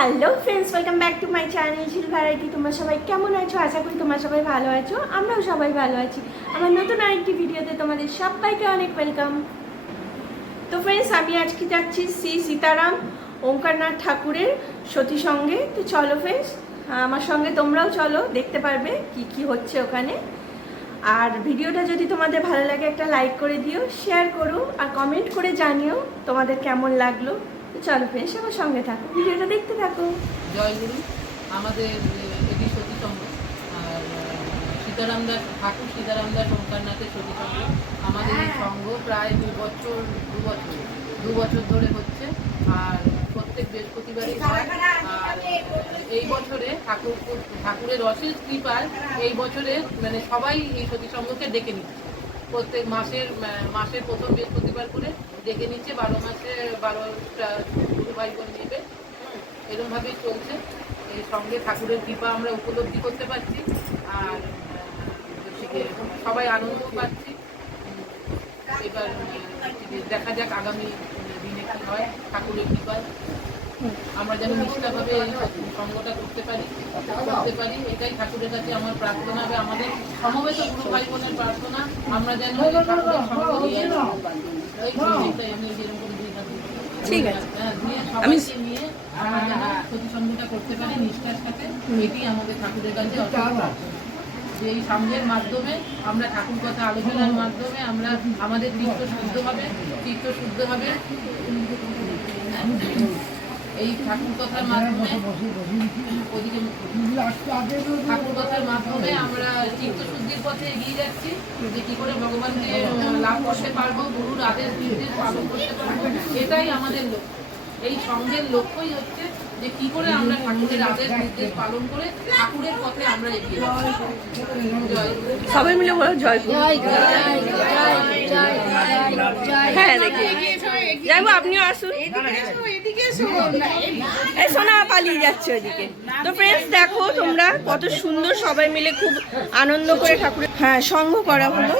Hello friends welcome back to my channel Jhil variety তোমরা সবাই কেমন আছো? আশা করি তোমরা সবাই ভালো আছো। আমরাও সবাই ভালো আছি। আমার নতুন আরেকটি ভিডিওতে তোমাদের সবাইকে অনেক ওয়েলকাম তো ফ্রেন্ডস আমি আজকে যাচ্ছি শ্রী সীতারাম ওঙ্কারনাথ ঠাকুরের সতী সঙ্গে। তো চলো ফ্রেন্ডস আমার সঙ্গে তোমরাও চলো, দেখতে পারবে কি কি হচ্ছে ওখানে। আর ভিডিওটা যদি তোমাদের ভালো লাগে, একটা লাইক করে দিও শেয়ার করো, আর কমেন্ট করে জানিও তোমাদের কেমন লাগল। তো চলো ফ্রেন্ডস আমার সঙ্গে থাকো। ভিডিওটা দেখতে থাকো। জয়গুরু আমাদের এটি সতী সংঘ আর সীতারাম দাস ঠাকুর সীতারাম দাস সতী সংঘ আমাদের এই সংঘ প্রায় দু বছর দু বছর দু বছর ধরে হচ্ছে। আর প্রত্যেক বৃহস্পতিবারই হয়। আর এই বছরে ঠাকুর ঠাকুরের অশেষ কৃপায় এই বছরে মানে সবাই এই সতী সংঘকে ডেকে নিচ্ছে। প্রত্যেক মাসের মাসের প্রথম বৃহস্পতিবার করে ডেকে নিচ্ছে বারো মাসে বারোটা গুরু ভাই বোন নেবে। হুম, এরকমভাবেই চলছে। এই সঙ্গে ঠাকুরের কৃপা আমরা উপলব্ধি করতে পারছি। আর সবাই আনন্দ পাচ্ছি। এবার দেখা যাক আগামী দিনে কি হয় ঠাকুরের কৃপায়। আমরা যেন নিষ্ঠাভাবে এই সঙ্গটা করতে পারি করতে পারি এটাই ঠাকুরের কাছে আমার প্রার্থনা হবে আমাদের সমবেত গুরু ভাই বোনের প্রার্থনা আমরা যেন সঙ্গ নিয়ে এই এটাই আমি যেরকম দুই হাত দিয়ে- ঠিক আছে। হ্যাঁ, দিয়ে নিয়ে আমরা যেন করতে পারি নিষ্ঠার সাথে এটি আমাদের ঠাকুরের কাছে অশেষ প্রার্থনা। যে এই সঙ্গের মাধ্যমে আমরা ঠাকুর কথা আলোচনার মাধ্যমে আমরা আমাদের তীর্থ শুদ্ধ হবে তীর্থ শুদ্ধ হবে এই ঠাকুর কথার মাধ্যমে ওদিকে ঠাকুর কথার মাধ্যমে আমরা চিত্ত শুদ্ধির পথে এগিয়ে যাচ্ছি যে কি করে ভগবানকে লাভ করতে পারব গুরুর আদেশ নির্দেশ পালন করতে পারব এটাই আমাদের লক্ষ্য এই সঙ্গের লক্ষ্যই হচ্ছে যে কি করে আমরা ঠাকুরের আদেশ নির্দেশ পালন করে ঠাকুরের পথে আমরা এগিয়ে জয়। সবাই মিলে বলো জয় গুরু। হ্যাঁ দেখি যাইবো, আপনিও আসুন। এই সোনা পালিয়ে যাচ্ছে ওইদিকে। তো ফ্রেন্ডস দেখো তোমরা কত সুন্দর সবাই মিলে খুব আনন্দ করে ঠাকুরের হ্যাঁ সঙ্গ করা হলো।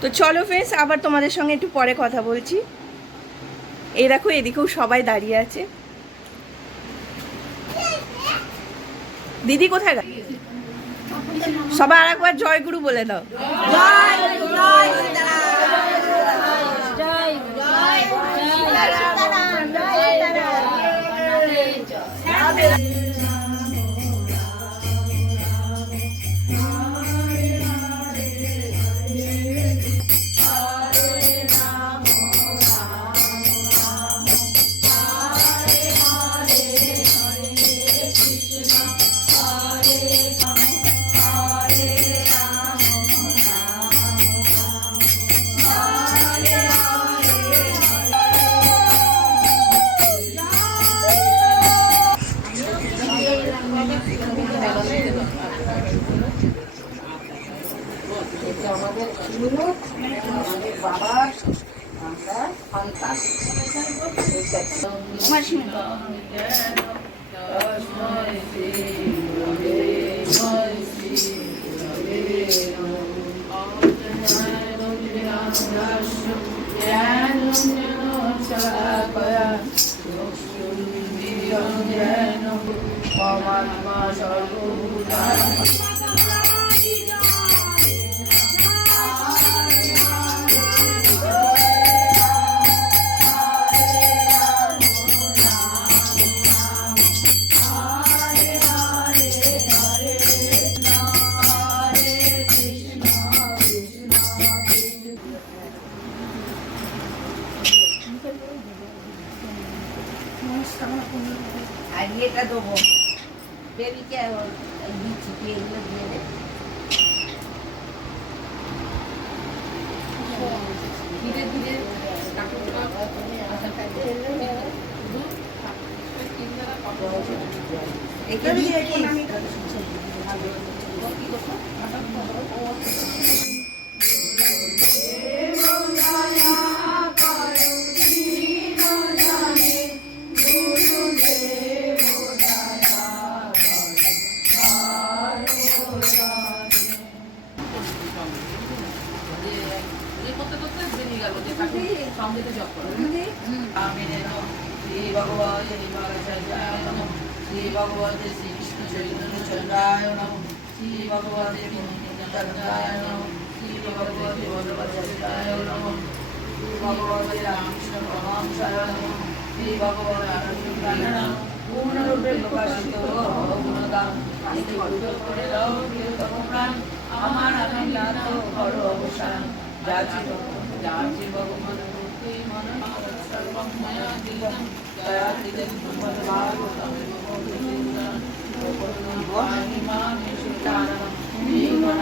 তো চলো ফ্রেন্ডস আবার তোমাদের সঙ্গে একটু পরে কথা বলছি। এই দেখো, এদিকেও সবাই দাঁড়িয়ে আছে। দিদি কোথায় সবাই আর একবার জয়গুরু বলে দাও। আর দিচ্ছি কি এগুলো দিয়ে দে ধীরে ধীরে এখানে এখন আমের আমার আনন্দাত ঘর অবসান যাচি যাচি ভগবান मया